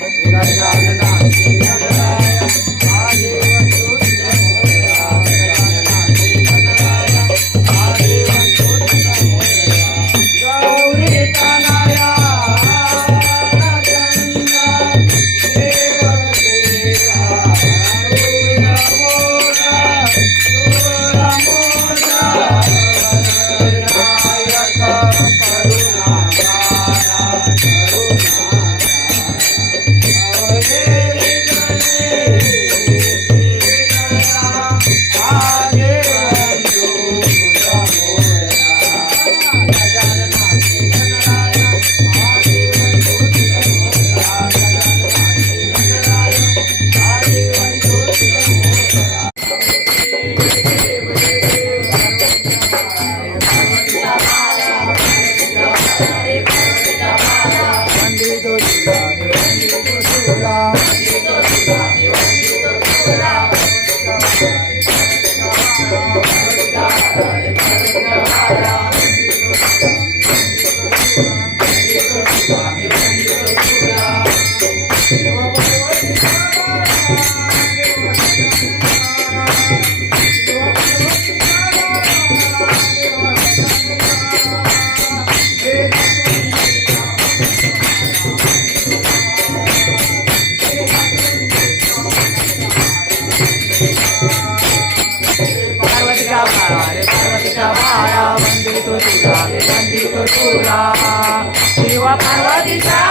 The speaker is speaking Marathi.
你看这个变大 तुला. शिव पार्वतीच्या